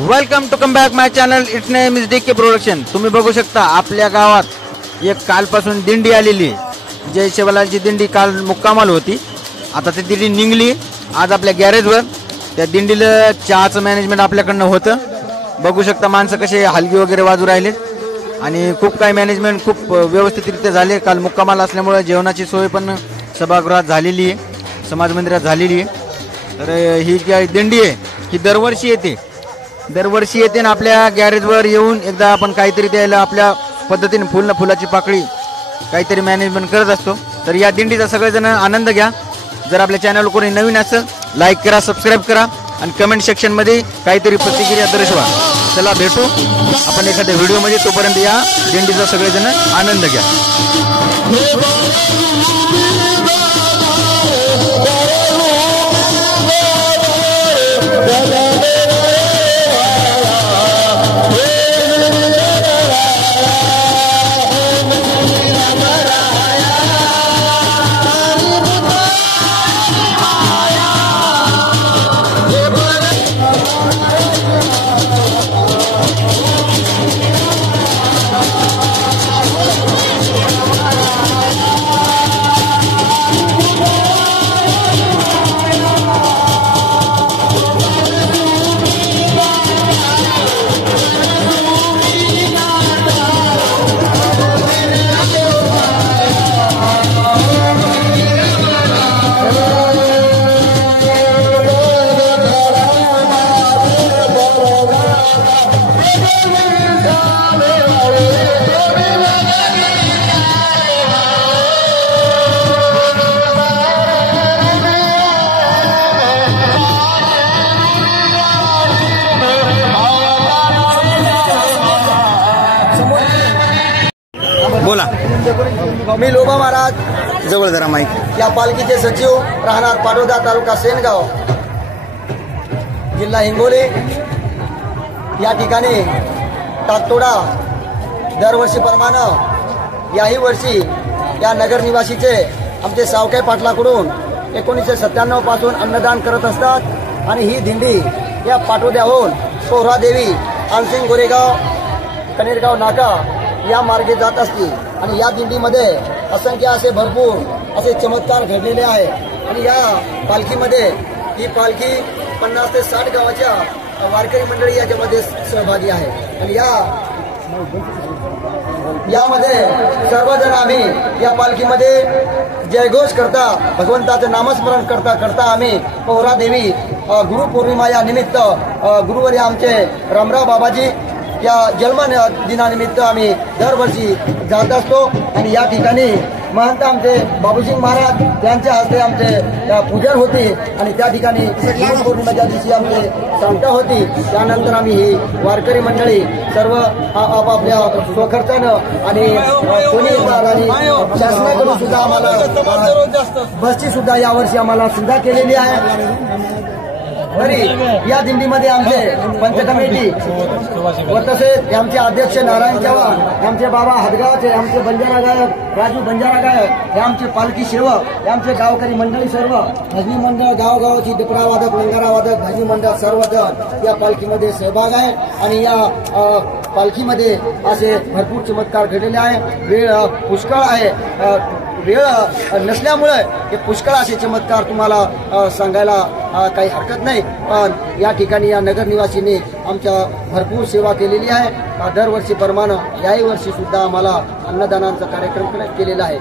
Welcome to come back my channel. It's name is DK production. तुम्ही बघू शकता आपल्या गावात एक कालपासून दिंडी आलेली. जय शिवलालची दिंडी काल मुक्कामाला होती. आता ती दिंडी निघली आज आपल्या गॅरेजवर. त्या दिंडीला चहाचं मॅनेजमेंट आपल्याकडनं होतं. बघू शकता माणसं कसे हलगी वगैरे वाजू राहिले आणि खूप काही मॅनेजमेंट खूप व्यवस्थितरित्या झाले. काल मुक्कामाला असल्यामुळे जेवणाची सोय पण सभागृहात झालेली आहे, समाज मंदिरात झालेली आहे. तर ही जी दिंडी आहे ही दरवर्षी येते ना आपल्या गॅरेजवर येऊन एकदा आपण काहीतरी द्यायला आपल्या पद्धतीने फुलाची पाकळी काहीतरी मॅनेजमेंट करत असतो. तर या दिंडीचा सगळेजण आनंद घ्या. जर आपल्या चॅनल कोणी नवीन असेल लाईक करा, सबस्क्राईब करा आणि कमेंट सेक्शनमध्ये काहीतरी प्रतिक्रिया दर्शवा. चला भेटू आपण एखाद्या व्हिडिओमध्ये. तोपर्यंत या दिंडीचा सगळेजण आनंद घ्या. बोला. मी लोबा महाराज जवळ जरा माईक. या पालखीचे सचिव, राहणार पाटोदा, तालुका सेनगाव, जिल्हा हिंगोली. या ठिकाणी टाकतोडा दरवर्षीप्रमाणे याही वर्षी या नगर निवासीचे आमचे सावकाई पाटलाकडून 1997 पासून अन्नदान करत असतात. आणि ही दिंडी या पाटोद्याहून पोहरादेवी, आनसिंग, गोरेगाव, कनेरगाव नाका या मार्गे जात असते. आणि या दिंडीमध्ये असंख्य असे भरपूर असे चमत्कार घडलेले आहे. आणि या पालखीमध्ये ही पालखी 50 ते 60 गावाच्या वारकरी मंडळी याच्यामध्ये सहभागी आहे. आणि यामध्ये सर्वजण आम्ही या पालखीमध्ये जयघोष करता, भगवंताचं नामस्मरण करता करता आम्ही पोहरादेवी गुरुपौर्णिमा या निमित्त गुरुवारी आमचे रामराव बाबाजी या जन्म दिनानिमित्त आम्ही दरवर्षी जात असतो. आणि या ठिकाणी महंत आमचे बाबूसिंग महाराज यांच्या हस्ते आमचे पूजन होती. आणि त्या ठिकाणी गुरुपौर्णिमेच्या दिवशी आमचे सांगता होती. त्यानंतर आम्ही ही वारकरी मंडळी सर्व आपापल्या स्वखर्चानं आणि कोणी आणि शासनाकडून सुद्धा आम्हाला बसची सुद्धा यावर्षी आम्हाला सुद्धा केलेली आहे. तरी या दिंडीमध्ये आमचे पंच कमिटी व तसेच आमचे अध्यक्ष नारायण चव्हाण, आमचे बाबा हदगावचे, आमचे बंजारा गायक राजू बंजारा गायक, हे आमचे पालखी सेवक, हे आमचे गावकरी मंडळी सर्व, भजनी मंडळ, गावगावाची दपडा वादक, लंगारा वादक, भजनी मंडळ सर्वजण या पालखीमध्ये सहभाग आहे. आणि या पालखीमध्ये असे भरपूर चमत्कार घडलेले आहे. वेळ पुष्कळ आहे, वेळ नसल्यामुळे हे पुष्कळ असे चमत्कार तुम्हाला सांगायला काही हरकत नाही. पण या ठिकाणी या नगरनिवासींनी आमच्या भरपूर सेवा केलेली आहे. दरवर्षीप्रमाणे याही वर्षी सुद्धा आम्हाला अन्नदानाचा कार्यक्रम केलेला आहे.